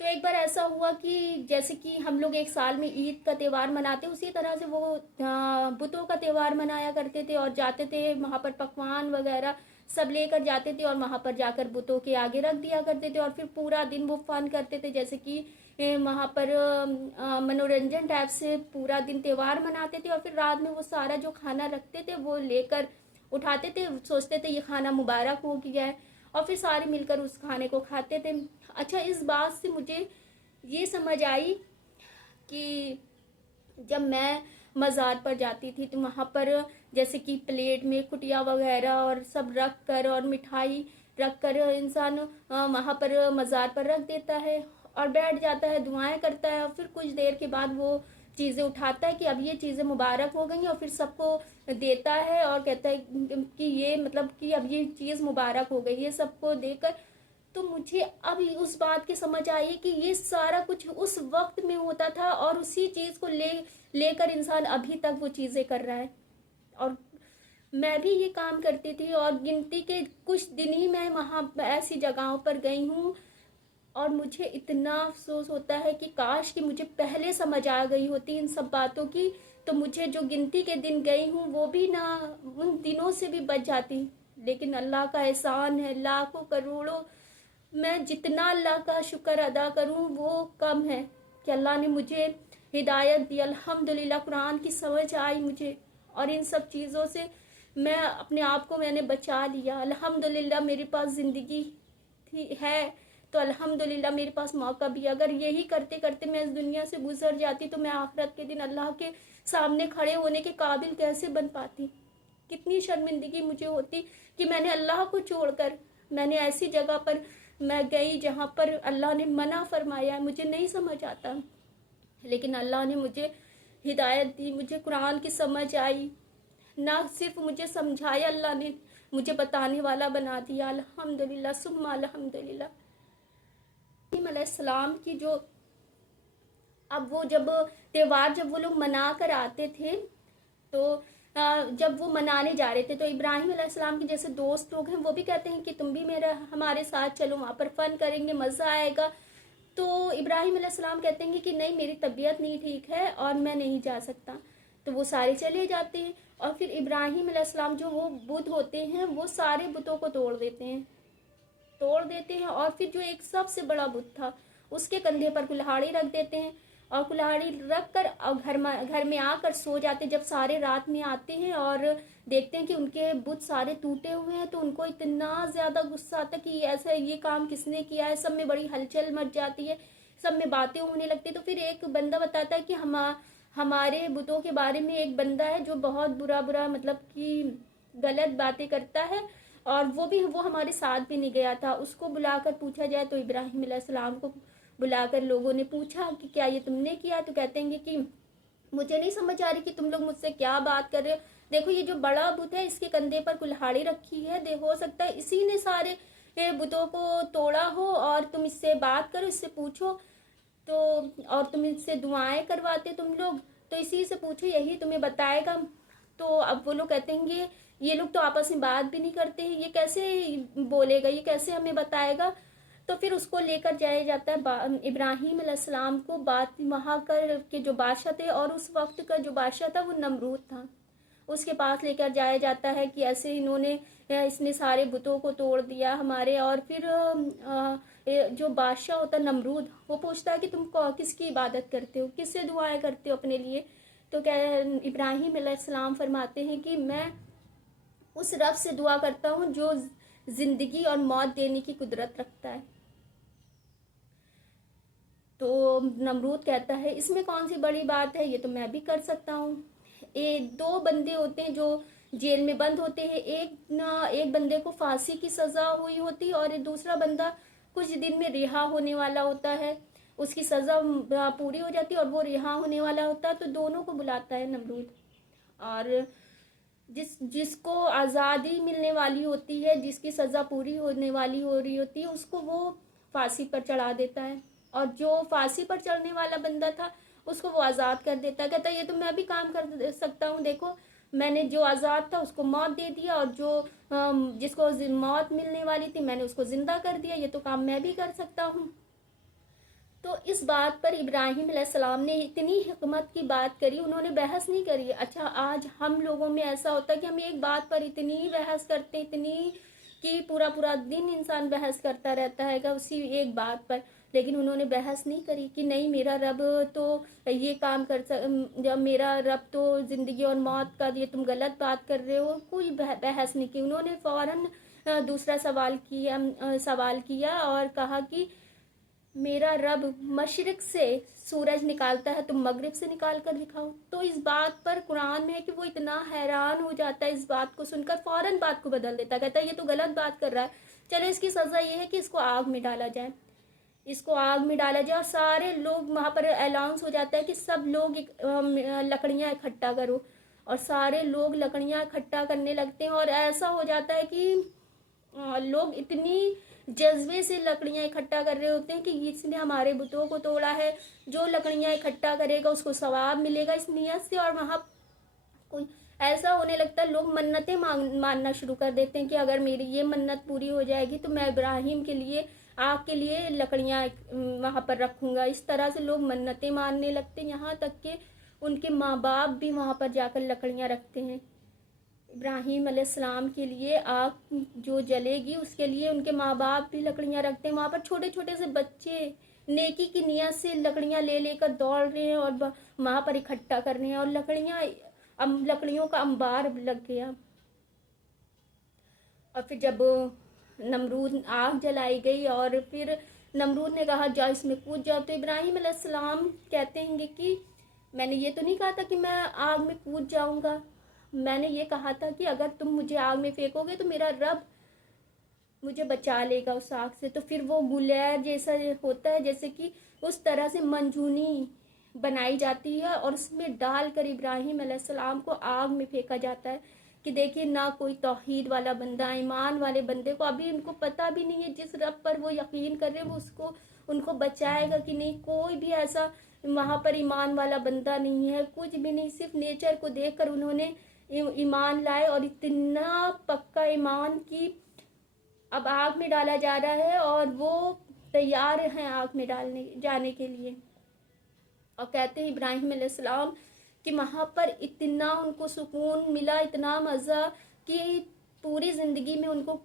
تو ایک بار ایسا ہوا کہ جیسے کہ ہم لوگ ایک سال میں عید کا تہوار مناتے اسی طرح سے وہ بتوں کا تہوار منایا کرتے تھے، اور جاتے تھے وہاں پر پکوان وغیرہ سب لے کر جاتے تھے، اور وہاں پر جا کر بتوں کے آگے رکھ دیا کرتے تھے، اور پھر پورا دن وہ فن کرتے تھے، جیسے کہ وہاں پر منورنجن ٹائپ سے پورا دن تہوار مناتے تھے، اور پھر رات میں وہ سارا جو کھانا رکھتے تھے وہ لے کر اٹھاتے تھے، سوچتے تھے یہ کھانا مبارک ہو گیا ہے، اور پھر سارے مل کر اس کھانے کو کھاتے تھے۔ اچھا، اس بات سے مجھے یہ سمجھ آئی کہ جب میں مزار پر جاتی تھی تو وہاں پر جیسے کہ پلیٹ میں کٹیا وغیرہ اور سب رکھ کر اور مٹھائی رکھ کر انسان وہاں پر مزار پر رکھ دیتا ہے اور بیٹھ جاتا ہے، دعائیں کرتا ہے، اور پھر کچھ دیر کے بعد وہ چیزیں اٹھاتا ہے کہ اب یہ چیزیں مبارک ہو گئی، اور پھر سب کو دیتا ہے اور کہتا ہے کہ یہ مطلب کہ اب یہ چیز مبارک ہو گئی، یہ سب کو دے کر۔ تو مجھے اب اس بات کی سمجھ آئی کہ یہ سارا کچھ اس وقت میں ہوتا تھا، اور اسی چیز کو لے کر انسان ابھی تک وہ چیزیں کر رہا ہے۔ اور میں بھی یہ کام کرتی تھی، اور گنتی کے کچھ دن ہی میں وہاں ایسی جگہوں پر گئی ہوں، اور مجھے اتنا افسوس ہوتا ہے کہ کاش کہ مجھے پہلے سمجھ آ گئی ہوتی ان سب باتوں کی، تو مجھے جو گنتی کے دن گئی ہوں وہ بھی نہ ان دنوں سے بھی بچ جاتی۔ لیکن اللہ کا احسان ہے لاکھوں کروڑوں، میں جتنا اللہ کا شکر ادا کروں وہ کم ہے کہ اللہ نے مجھے ہدایت دی، الحمدللہ قرآن کی سمجھ آئی مجھے، اور ان سب چیزوں سے میں اپنے آپ کو میں نے بچا لیا۔ الحمدللہ میرے پاس زندگی ہے، تو الحمدللہ میرے پاس موقع بھی، اگر یہی کرتے کرتے میں اس دنیا سے گزر جاتی تو میں آخرت کے دن اللہ کے سامنے کھڑے ہونے کے قابل کیسے بن پاتی، کتنی شرمندگی مجھے ہوتی کہ میں نے اللہ کو چھوڑ کر میں نے ایسی جگہ پر میں گئی جہاں پر اللہ نے منع فرمایا ہے، مجھے نہیں سمجھ آتا، لیکن اللہ نے مجھے ہدایت دی، مجھے قرآن کی سمجھ آئی، نہ صرف مجھے سمجھایا، اللہ نے مجھے بتانے والا بنا دیا، الحمدللہ ثم الحمدللہ۔ ابراہیم علیہ السلام کی جو اب وہ جب تہوار جب وہ لوگ منا کر آتے تھے، تو جب وہ منانے جا رہے تھے تو ابراہیم علیہ السلام کے جیسے دوست لوگ ہیں وہ بھی کہتے ہیں کہ تم بھی ہمارے ساتھ چلو، وہاں پر فن کریں گے، مزہ آئے گا۔ تو ابراہیم علیہ السلام کہتے ہیں کہ نہیں، میری طبیعت نہیں ٹھیک ہے اور میں نہیں جا سکتا۔ تو وہ سارے چلے جاتے ہیں، اور پھر ابراہیم علیہ السلام جو وہ بت ہوتے ہیں وہ سارے بتوں کو توڑ دیتے ہیں، اور پھر جو ایک سب سے بڑا بت تھا اس کے کندھے پر کلہاڑی رکھ دیتے ہیں، اور کلہاڑی رکھ کر گھر میں آ کر سو جاتے۔ جب سارے رات میں آتے ہیں اور دیکھتے ہیں کہ ان کے بت سارے ٹوٹے ہوئے ہیں تو ان کو اتنا زیادہ غصہ آتا ہے کہ ایسا یہ کام کس نے کیا ہے، سب میں بڑی ہلچل مچ جاتی ہے، سب میں باتیں ہونے لگتی۔ تو پھر ایک بندہ بتاتا ہے کہ ہمارے بتوں کے بارے میں ایک بندہ ہے جو بہت برا مطلب کہ غلط باتیں کرتا ہے، اور وہ ہمارے ساتھ بھی نہیں گیا تھا، اس کو بلا کر پوچھا جائے۔ تو ابراہیم علیہ السلام کو بلا کر لوگوں نے پوچھا کہ کیا یہ تم نے کیا؟ تو کہتے ہیں کہ مجھے نہیں سمجھ آ رہی کہ تم لوگ مجھ سے کیا بات کر رہے ہو، دیکھو یہ جو بڑا بت ہے اس کے کندھے پر کلہاڑی رکھی ہے، ہو سکتا ہے اسی نے سارے بتوں کو توڑا ہو، اور تم اس سے بات کرو، اس سے پوچھو، تو اور تم اس سے دعائیں کرواتے تم لوگ، تو اسی سے پوچھو، یہی تمہیں بتائے گا۔ تو اب وہ لوگ کہتے ہیں کہ یہ لوگ تو آپس میں بات بھی نہیں کرتے، یہ کیسے بولے گا، یہ کیسے ہمیں بتائے گا؟ تو پھر اس کو لے کر جایا جاتا ہے ابراہیم علیہ السلام کو، بات وہاں کے جو بادشاہ تھے، اور اس وقت کا جو بادشاہ تھا وہ نمرود تھا، اس کے پاس لے کر جایا جاتا ہے کہ ایسے اس نے سارے بتوں کو توڑ دیا ہمارے۔ اور پھر جو بادشاہ ہوتا ہے نمرود، وہ پوچھتا ہے کہ تم کس کی عبادت کرتے ہو، کس سے دعائیں کرتے ہو اپنے لیے؟ تو ابراہیم علیہ السلام فرماتے ہیں کہ میں اس رب سے دعا کرتا ہوں جو زندگی اور موت دینے کی قدرت رکھتا ہے۔ تو نمرود کہتا ہے اس میں کون سی بڑی بات ہے، یہ تو میں بھی کر سکتا ہوں۔ دو بندے ہوتے ہیں جو جیل میں بند ہوتے ہیں، ایک بندے کو پھانسی کی سزا ہوئی ہوتی، اور دوسرا بندہ کچھ دن میں رہا ہونے والا ہوتا ہے، اس کی سزا پوری ہو جاتی ہے اور وہ رہا ہونے والا ہوتا ہے۔ تو دونوں کو بلاتا ہے نمرود، اور جس کو آزادی ملنے والی ہوتی ہے، جس کی سزا پوری ہونے والی ہو رہی ہوتی ہے، اس کو وہ پھانسی پر چڑھا دیتا ہے، اور جو پھانسی پر چڑھنے والا بندہ تھا اس کو وہ آزاد کر دیتا ہے، کہتا ہے یہ تو میں بھی کام کر سکتا ہوں، دیکھو میں نے جو آزاد تھا اس کو موت دے دیا، اور جو جس کو موت ملنے والی تھی میں نے اس کو زندہ کر دیا، یہ تو کام میں بھی کر سکتا ہوں۔ تو اس بات پر ابراہیم علیہ السلام نے اتنی حکمت کی بات کری، انہوں نے بحث نہیں کری۔ اچھا آج ہم لوگوں میں ایسا ہوتا ہے کہ ہم ایک بات پر اتنی بحث کرتے ہیں، اتنی کہ پورا پورا دن انسان بحث کرتا رہتا ہے کہ اسی ایک بات پر، لیکن انہوں نے بحث نہیں کری کہ نہیں میرا رب تو یہ کام جب میرا رب تو زندگی اور موت کا، یہ تم غلط بات کر رہے ہو، کوئی بحث نہیں کی۔ انہوں نے فوراً دوسرا سوال کیا اور کہا کہ میرا رب مشرق سے سورج نکالتا ہے، تم مغرب سے نکال کر دکھاؤ۔ تو اس بات پر قرآن میں ہے کہ وہ اتنا حیران ہو جاتا ہے اس بات کو سن کر، فوراً بات کو بدل دیتا ہے، کہتا ہے یہ تو غلط بات کر رہا ہے، چلو اس کی سزا یہ ہے کہ اس کو آگ میں ڈالا جائے، اس کو آگ میں ڈالا جائے۔ اور سارے لوگ وہاں پر اعلانس ہو جاتا ہے کہ سب لوگ لکڑیاں اکٹھا کرو، اور سارے لوگ لکڑیاں اکٹھا کرنے لگتے ہیں، اور ایسا ہو جاتا ہے کہ لوگ اتنی جذبے سے لکڑیاں اکٹھا کر رہے ہوتے ہیں کہ اس نے ہمارے بتوں کو توڑا ہے، جو لکڑیاں اکٹھا کرے گا اس کو ثواب ملے گا اس نیت سے۔ اور وہاں کوئی ایسا ہونے لگتا ہے، لوگ منتیں ماننا شروع کر دیتے ہیں کہ اگر میری یہ منت پوری ہو جائے گی تو میں ابراہیم کے لیے، آگ کے لیے لکڑیاں وہاں پر رکھوں گا۔ اس طرح سے لوگ منتیں ماننے لگتے ہیں، یہاں تک کہ ان کے ماں باپ بھی وہاں پر جا کر لکڑیاں رکھتے ہیں۔ ابراہیم علیہ السلام کے لیے آگ جو جلے گی اس کے لیے ان کے ماں باپ بھی لکڑیاں رکھتے ہیں، وہاں پر چھوٹے چھوٹے سے بچے نیکی کی نیت سے لکڑیاں لے لے کر دوڑ رہے ہیں اور وہاں پر اکٹھا کر رہے ہیں، اور لکڑیوں کا انبار لگ گیا۔ اور پھر جب نمرود آگ جلائی گئی اور پھر نمرود نے کہا جاؤ اس میں کود جاؤ، تو ابراہیم علیہ السلام کہتے ہیں کہ میں نے یہ تو نہیں کہا تھا کہ میں آگ میں کود جاؤں گا، میں نے یہ کہا تھا کہ اگر تم مجھے آگ میں پھینکو گے تو میرا رب مجھے بچا لے گا اس آگ سے۔ تو پھر وہ گلیر جیسا ہوتا ہے، جیسے کہ اس طرح سے منجونی بنائی جاتی ہے اور اس میں ڈال کر ابراہیم علیہ السلام کو آگ میں پھینکا جاتا ہے کہ دیکھیے نہ کوئی توحید والا بندہ، ایمان والے بندے کو ابھی ان کو پتہ بھی نہیں ہے جس رب پر وہ یقین کر رہے ہیں وہ ان کو بچائے گا کہ نہیں۔ کوئی بھی ایسا وہاں پر ایمان والا بندہ نہیں ہے، کچھ بھی نہیں، صرف نیچر کو دیکھ کر انہوں نے ایمان لائے، اور اتنا پکا ایمان کی اب آگ میں ڈالا جا رہا ہے اور وہ تیار ہیں آگ میں جانے کے لیے۔ اور کہتے ہیں ابراہیم علیہ السلام کہ وہاں پر اتنا ان کو سکون ملا، اتنا مزہ کہ پوری زندگی میں ان کو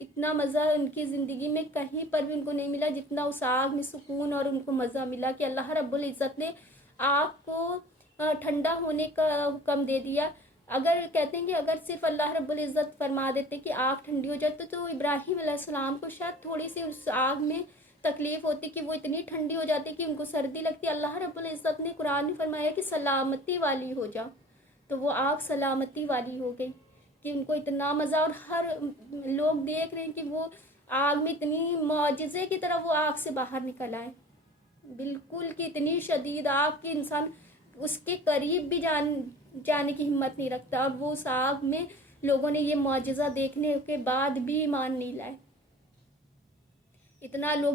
اتنا مزہ ان کی زندگی میں کہیں پر بھی ان کو نہیں ملا جتنا اس آگ میں سکون اور ان کو مزہ ملا، کہ اللہ رب العزت نے آگ کو ٹھنڈا ہونے کا حکم دے دیا۔ اگر کہتے ہیں کہ اگر صرف اللہ رب العزت فرما دیتے کہ آگ ٹھنڈی ہو جاتی تو ابراہیم علیہ السلام کو شاید تھوڑی سی اس آگ میں تکلیف ہوتی کہ وہ اتنی ٹھنڈی ہو جاتی کہ ان کو سردی لگتی۔ اللہ رب العزت نے قرآن میں فرمایا کہ سلامتی والی ہو جا، تو وہ آگ سلامتی والی ہو گئی کہ ان کو اتنا مزہ، اور ہر لوگ دیکھ رہے ہیں کہ وہ آگ میں اتنی معجزے کی طرح وہ آگ سے باہر نکل آئے، بالکل کہ اتنی شدید آگ کہ انسان اس کے قریب بھی جانے کی ہمت نہیں رکھتا۔ اب وہ اس آگ میں لوگوں نے یہ معجزہ دیکھنے کے بعد بھی ایمان نہیں لائے۔ اتنا لوگ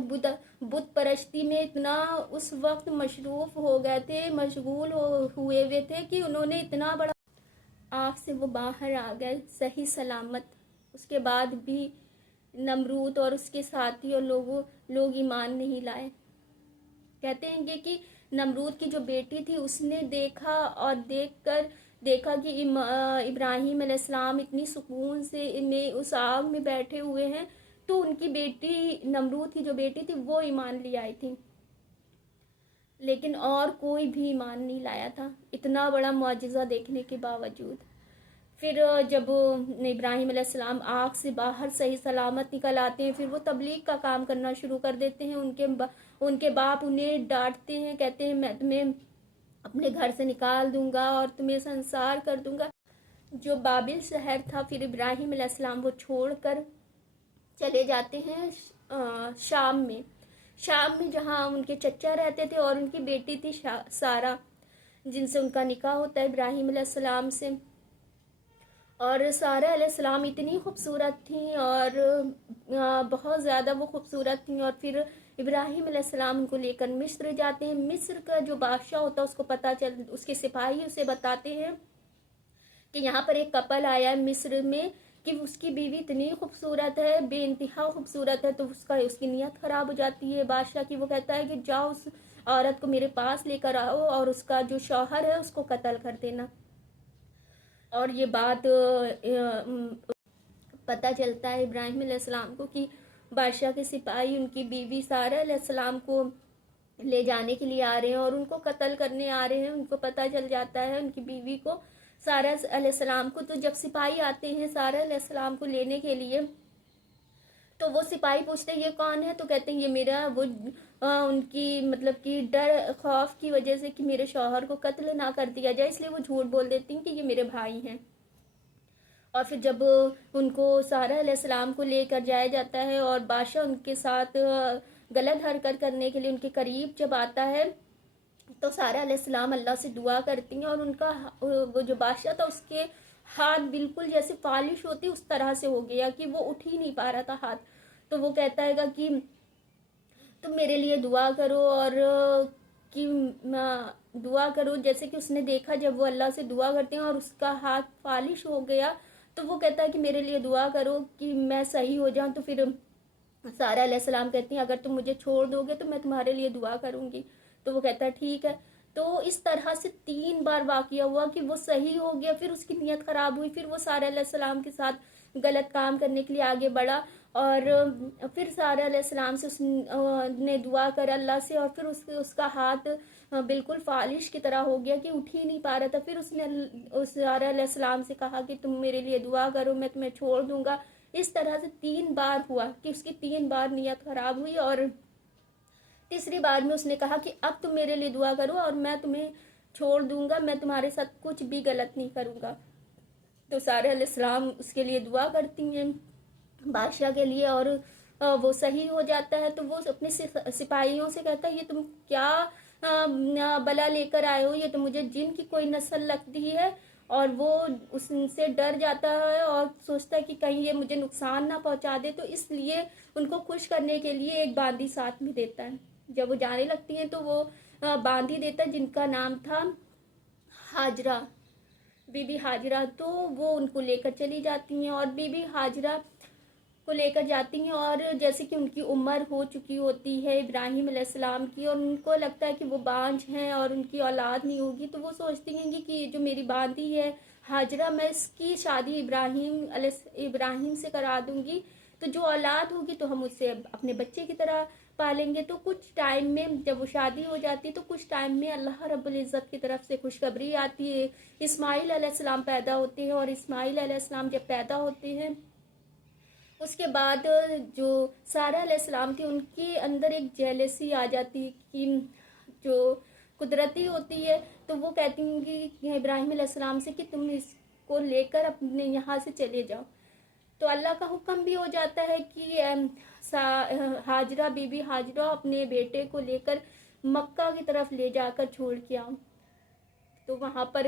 بت پرستی میں اتنا اس وقت مشروف ہو گئے تھے، مشغول ہوئے ہوئے تھے کہ انہوں نے اتنا بڑا آگ سے وہ باہر آ گئے صحیح سلامت۔ اس کے بعد بھی نمرود اور اس کے ساتھی اور لوگ ایمان نہیں لائے۔ کہتے ہیں کہ نمرود کی جو بیٹی تھی اس نے دیکھا اور دیکھا کہ ابراہیم علیہ السلام اتنی سکون سے اس آگ میں بیٹھے ہوئے ہیں، تو ان کی بیٹی، نمرود کی جو بیٹی تھی وہ ایمان لے آئی تھی، لیکن اور کوئی بھی ایمان نہیں لایا تھا اتنا بڑا معجزہ دیکھنے کے باوجود۔ پھر جب ابراہیم علیہ السلام آگ سے باہر صحیح سلامت نکل آتے ہیں، پھر وہ تبلیغ کا کام کرنا شروع کر دیتے ہیں۔ ان کے باپ انہیں ڈانٹتے ہیں، کہتے ہیں میں تمہیں اپنے گھر سے نکال دوں گا اور تمہیں سنسار کر دوں گا۔ جو بابل شہر تھا پھر ابراہیم علیہ السلام وہ چھوڑ کر چلے جاتے ہیں شام میں، جہاں ان کے چچا رہتے تھے، اور ان کی بیٹی تھی سارہ، جن سے ان کا نکاح ہوتا ہے ابراہیم علیہ السلام سے۔ اور سارہ علیہ السلام اتنی خوبصورت تھیں اور بہت زیادہ وہ خوبصورت تھیں، اور پھر ابراہیم علیہ السلام ان کو لے کر مصر جاتے ہیں۔ مصر کا جو بادشاہ ہوتا ہے اس کو اس کے سپاہی اسے بتاتے ہیں کہ یہاں پر ایک کپل آیا ہے مصر میں کہ اس کی بیوی اتنی خوبصورت ہے، بے انتہا خوبصورت ہے، تو اس کی نیت خراب ہو جاتی ہے بادشاہ کی. وہ کہتا ہے کہ جاؤ اس عورت کو میرے پاس لے کر آؤ اور اس کا جو شوہر ہے اس کو قتل کر دینا. اور یہ بات پتہ چلتا ہے ابراہیم علیہ السلام کو کہ بادشاہ کے سپاہی ان کی بیوی سارہ علیہ السلام کو لے جانے کے لیے آ رہے ہیں اور ان کو قتل کرنے آ رہے ہیں. ان کو پتہ چل جاتا ہے ان کی بیوی کو، سارہ علیہ السلام کو. تو جب سپاہی آتے ہیں سارہ علیہ السلام کو لینے کے لیے تو وہ سپاہی پوچھتے ہیں یہ کون ہے؟ تو کہتے ہیں یہ میرا وہ ان کی مطلب کہ ڈر خوف کی وجہ سے کہ میرے شوہر کو قتل نہ کر دیا جائے، اس لیے وہ جھوٹ بول دیتی ہیں کہ یہ میرے بھائی ہیں. اور پھر جب ان کو سارہ علیہ السلام کو لے کر جایا جاتا ہے اور بادشاہ ان کے ساتھ غلط حرکت کرنے کے لیے ان کے قریب جب آتا ہے تو سارہ علیہ السلام اللہ سے دعا کرتی ہیں اور ان کا وہ جو بادشاہ تھا اس کے ہاتھ بالکل جیسے فالش ہوتی اس طرح سے ہو گیا کہ وہ اٹھ ہی نہیں پا رہا تھا ہاتھ. تو وہ کہتا ہے گا کہ تم میرے لیے دعا کرو اور کہ دعا کرو. جیسے کہ اس نے دیکھا جب وہ اللہ سے دعا کرتے ہیں اور اس کا ہاتھ فالش ہو گیا تو وہ کہتا ہے کہ میرے لیے دعا کرو کہ میں صحیح ہو جاؤں. تو پھر سارہ علیہ السلام کہتی ہیں اگر تم مجھے چھوڑ دو گے تو میں تمہارے لیے دعا کروں گی. تو وہ کہتا ہے ٹھیک ہے. تو اس طرح سے 3 بار واقعہ ہوا کہ وہ صحیح ہو گیا، پھر اس کی نیت خراب ہوئی، پھر وہ سارہ علیہ السلام کے ساتھ غلط کام کرنے کے لیے آگے بڑھا اور پھر سارہ علیہ السلام سے اس نے دعا کر اللہ سے اور پھر اس کا ہاتھ بالکل فالش کی طرح ہو گیا کہ اٹھ ہی نہیں پا رہا تھا. پھر اس نے سارہ علیہ السلام سے کہا کہ تم میرے لیے دعا کرو میں تمہیں چھوڑ دوں گا. اس طرح سے 3 بار ہوا کہ اس کی 3 بار نیت خراب ہوئی اور تیسری بار میں اس نے کہا کہ اب تم میرے لیے دعا کرو اور میں تمہیں چھوڑ دوں گا، میں تمہارے ساتھ کچھ بھی غلط نہیں کروں گا. تو سارہ علیہ السلام اس کے لیے دعا کرتی ہیں بادشاہ کے لیے اور وہ صحیح ہو جاتا ہے. تو وہ اپنے سپاہیوں سے کہتا ہے یہ تم کیا بلا لے کر آئے ہو، یہ تو مجھے جن کی کوئی نسل لگتی ہے. اور وہ اس سے ڈر جاتا ہے اور سوچتا ہے کہ کہیں یہ مجھے نقصان نہ پہنچا دے، تو اس لیے ان کو خوش کرنے کے لیے ایک باندی ساتھ میں دیتا ہے. جب وہ جانے لگتی ہیں تو وہ باندی دیتا ہے جن کا نام تھا ہاجرہ، بی بی ہاجرہ. تو وہ ان کو لے کر چلی جاتی ہیں اور بی بی ہاجرہ کو لے کر جاتی ہیں اور جیسے کہ ان کی عمر ہو چکی ہوتی ہے ابراہیم علیہ السلام کی اور ان کو لگتا ہے کہ وہ بانجھ ہیں اور ان کی اولاد نہیں ہوگی. تو وہ سوچتی ہیں کہ جو میری باندی ہے ہاجرہ میں اس کی شادی ابراہیم سے کرا دوں گی، تو جو اولاد ہوگی تو ہم اسے اپنے بچے کی طرح پالیں گے. تو کچھ ٹائم میں جب وہ شادی ہو جاتی ہے تو کچھ ٹائم میں اللہ رب العزت کی طرف سے خوشخبری آتی ہے. اسماعیل علیہ السلام پیدا ہوتے ہیں اور اسماعیل علیہ السلام جب پیدا ہوتے ہیں اس کے بعد جو سارہ علیہ السلام تھی ان کے اندر ایک جیلسی آ جاتی کہ جو قدرتی ہوتی ہے. تو وہ کہتی ہیں کہ ابراہیم علیہ السلام سے کہ تم اس کو لے کر اپنے یہاں سے چلے جاؤ. تو اللہ کا حکم بھی ہو جاتا ہے کہ ہاجرہ بی بی ہاجرہ اپنے بیٹے کو لے کر مکہ کی طرف لے جا کر چھوڑ کے آؤ. تو وہاں پر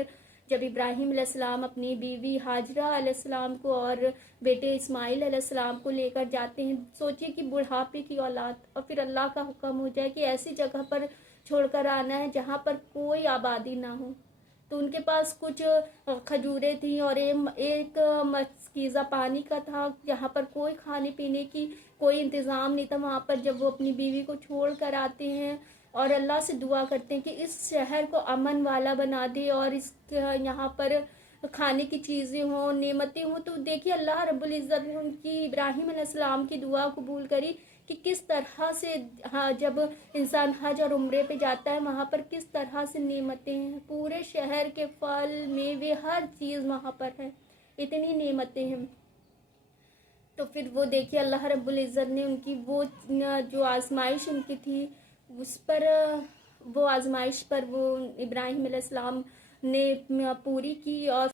جب ابراہیم علیہ السلام اپنی بیوی ہاجرہ علیہ السلام کو اور بیٹے اسماعیل علیہ السلام کو لے کر جاتے ہیں، سوچیے کہ بڑھاپے کی اولاد، اور پھر اللہ کا حکم ہو جائے کہ ایسی جگہ پر چھوڑ کر آنا ہے جہاں پر کوئی آبادی نہ ہو. تو ان کے پاس کچھ کھجوریں تھیں اور ایک مشکیزہ پانی کا تھا جہاں پر کوئی کھانے پینے کی کوئی انتظام نہیں تھا. وہاں پر جب وہ اپنی بیوی کو چھوڑ کر آتے ہیں اور اللہ سے دعا کرتے ہیں کہ اس شہر کو امن والا بنا دے اور اس یہاں پر کھانے کی چیزیں ہوں، نعمتیں ہوں. تو دیکھیے اللہ رب العزت نے ان کی ابراہیم علیہ السلام کی دعا قبول کری کہ کس طرح سے جب انسان حج اور عمرے پہ جاتا ہے وہاں پر کس طرح سے نعمتیں ہیں، پورے شہر کے پھل میوے ہر چیز وہاں پر ہے، اتنی نعمتیں ہیں. تو پھر وہ دیکھیے اللہ رب العزت نے ان کی وہ جو آزمائش ان کی تھی اس پر وہ آزمائش پر وہ ابراہیم علیہ السلام نے پوری کی اور